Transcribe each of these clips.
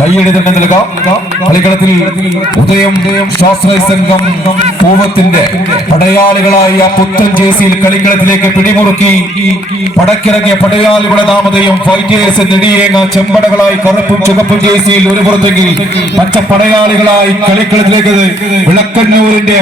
കൈയ്യടി തന്നെ നൽകാം. കളിക്കളത്തിൽ ഉദയം സ്വാശ്രയ സംഘം പൂവത്തിന്റെ പടയാളികളായി ആ പുത്തൻ ജേസിയിൽ കളിക്കളത്തിലേക്ക് പിടിമുറുക്കി പടക്കിറങ്ങിയ പടയാളികളുടെ നാമധേയം ഫൈറ്റേഴ്സ് നെടിയേങ്ങ ചെമ്പടകളായി കറുപ്പും ചുവപ്പും ജേസിയിൽ ഒരു പുറത്തെങ്കിൽ പച്ച പടയാളികളായി കളിക്കളത്തിലേക്ക് വിളക്കന്നൂരിന്റെ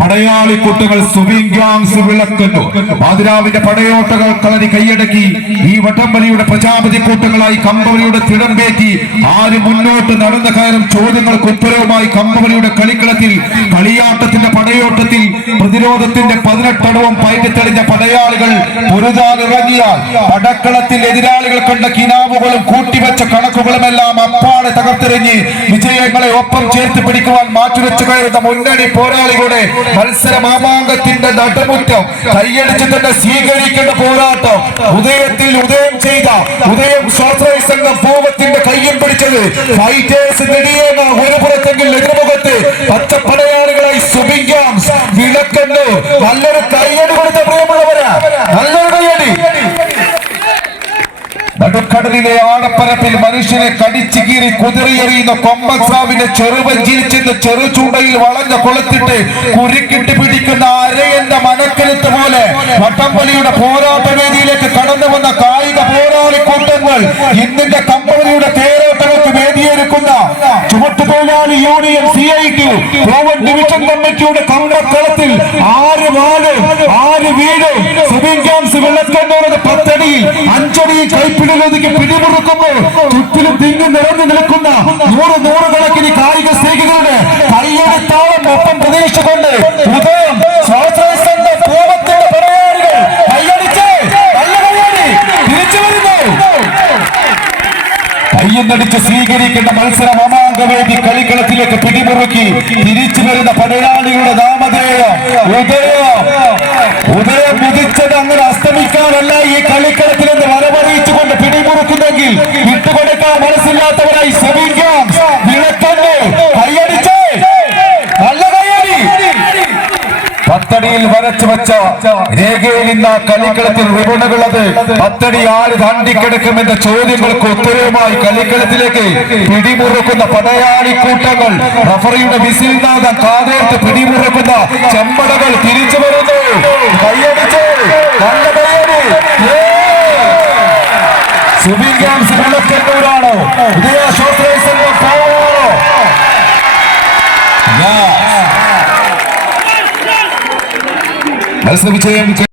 പടയാളി കൂട്ടുകൾ സുവിങ്കാംസ് വിളക്കന്നൂർ മാതിരാവിന്റെ പടയോട്ടകൾ കളരി കൈയടക്കി ഈ വട്ടംവലിയുടെ പ്രജാപതി കൂട്ടങ്ങളായി കമ്പവലിയുടെ തിടമ്പേറ്റി ആര് മുന്നോട്ട് നടന്ന കാര്യം ചോദ്യങ്ങൾക്ക് ഉത്തരവുമായി കമ്പവലിയുടെ കളിക്കളത്തിൽ കളിയാട്ടത്തിന്റെ പടയോട്ടത്തിൽ പ്രതിരോധത്തിന്റെ 18 അടവും പയറ്റിത്തെളിഞ്ഞ പടയാളികൾ പൊരുതാനിറങ്ങിയാൽ പടക്കളത്തിൽ എതിരാളികൾ കണ്ട കിനാവുകളും കൂട്ടിവെച്ച കണക്കുകളുമെല്ലാം അപ്പാടെ തകർത്തെറിഞ്ഞ് വിജയങ്ങളെ ഒപ്പം ചേർത്ത് പിടിക്കുവാൻ മാറ്റിവെച്ചു കയറുന്ന മുന്നണി പോരാളികളുടെ മത്സര മാമാങ്കത്തിന്റെ നടുമുറ്റം കൈയടിച്ചു തന്നെ സ്വീകരിക്കേണ്ട പോരാട്ടം ഉദയത്തിൽ ഉദയം ചെയ്ത ഉദയം സ്വാശ്രയ സംഘം പൂവത്തിന്റെ കയ്യും പിടിച്ചത് ഫൈറ്റേഴ്സ് നെടിയേങ്ങ ഒരു പുറത്തെങ്കിൽ എതിർമുഖത്ത് പച്ചപ്പടയാളികളായി സുബിങ്കാംസ് വിളക്കണ്ട്. നല്ലൊരു കയ്യടി കൊടുത്ത പ്രിയമുള്ളവരാ, നല്ലൊരു കയ്യടി. നടുക്കടലിലെ ആടപ്പരപ്പിൽ മനുഷ്യനെ കടിച്ചു കീറി കുതിറിയെറിയുന്ന കൊമ്പസ്രാവിന്റെ ചെറുവഞ്ചിരിച്ചെന്ന് ചെറുചൂണ്ടയിൽ വളഞ്ഞ കൊളുത്തിട്ട് കുരുക്കിട്ട് പിടിക്കുന്ന അരയന്റെ മനക്കരുത്ത് പോലെ വട്ടംവലിയുടെ പോരാട്ട വേദിയിലേക്ക് കടന്നു വന്ന കായിക പോരാളി കൂട്ടങ്ങൾ ഇന്നിന്റെ കമ്പവലിയുടെ തേരോട്ടങ്ങൾക്ക് വേദിയൊരുക്കുന്ന ചുമട്ടുതൊഴിലാളി യൂണിയൻ CIT പൂവൻ ഡിവിഷൻ കമ്മിറ്റിയുടെ കമ്പക്കളത്തിൽ 6 വാലും 6 വീടും സുബിങ്കാംസ് വിളക്കന്നൂരുടെ 10 അടിയിൽ 5 അടിയിൽ കൈപ്പിടിലൊതുക്കി പിടിമുറുക്കുമ്പോൾ ചുറ്റിലും തിങ്ങി നിറഞ്ഞു നിൽക്കുന്ന 100 കണക്കിന് കായിക സ്ത്രീകളുടെ കയ്യടിത്താളം ഒപ്പം പ്രതീക്ഷിച്ചുകൊണ്ട് ഉദയം സ്വാശ്രയ സംഘം പൂവത്തിന്റെ പടയാളികൾ കയ്യടിച്ച് നല്ല കയ്യടി തിരിച്ചു വരുന്നു. കയ്യെന്നടിച്ച് സ്വീകരിക്കേണ്ട മത്സര മാമാങ്കവേദി കളിക്കളത്തിലേക്ക് പിടിമുറുക്കി തിരിച്ചു വരുന്ന പടയാളികളുടെ നാമധേയം ഉദയം ഉദിച്ചത് അങ്ങനെ അസ്തമിക്കാനല്ല ഈ കളിക്കളത്തിൽ നിന്ന് വരവറിയിച്ചുകൊണ്ട് പിടിമുറുക്കുന്നെങ്കിൽ വിട്ടുകൊടുക്കാൻ മനസ്സില്ലാത്തവരായി സുബിങ്കാംസ് വിളക്കന്നു കയ്യടിച്ച് നല്ല കയ്യടി. 10 അടിയിൽ വരച്ചു വെച്ച രേഖയിൽ ഇന്ന് കളിക്കളത്തിൽ റിബണുള്ളത് 10 അടി ആര് താണ്ടിക്കിടക്കുമെന്ന ചോദ്യങ്ങൾക്ക് ഉത്തരവുമായി കളിക്കളത്തിലേക്ക് പിടിമുറുക്കുന്ന പടയാളി കൂട്ടങ്ങൾ റഫറിയുടെ വിസിൽനാഥം കാതേർത്ത് പിടിമുറുക്കുന്ന ചെമ്പടകൾ തിരിച്ചു വരുന്നു. കയ്യടിച്ച് നല്ല കയ്യടി. സുബിങ്കാംസ് വിളക്കന്നൂരാണോ ഉദയ സ്വാശ്രയ സംഘം പോവാണോ? മത്സര വിജയം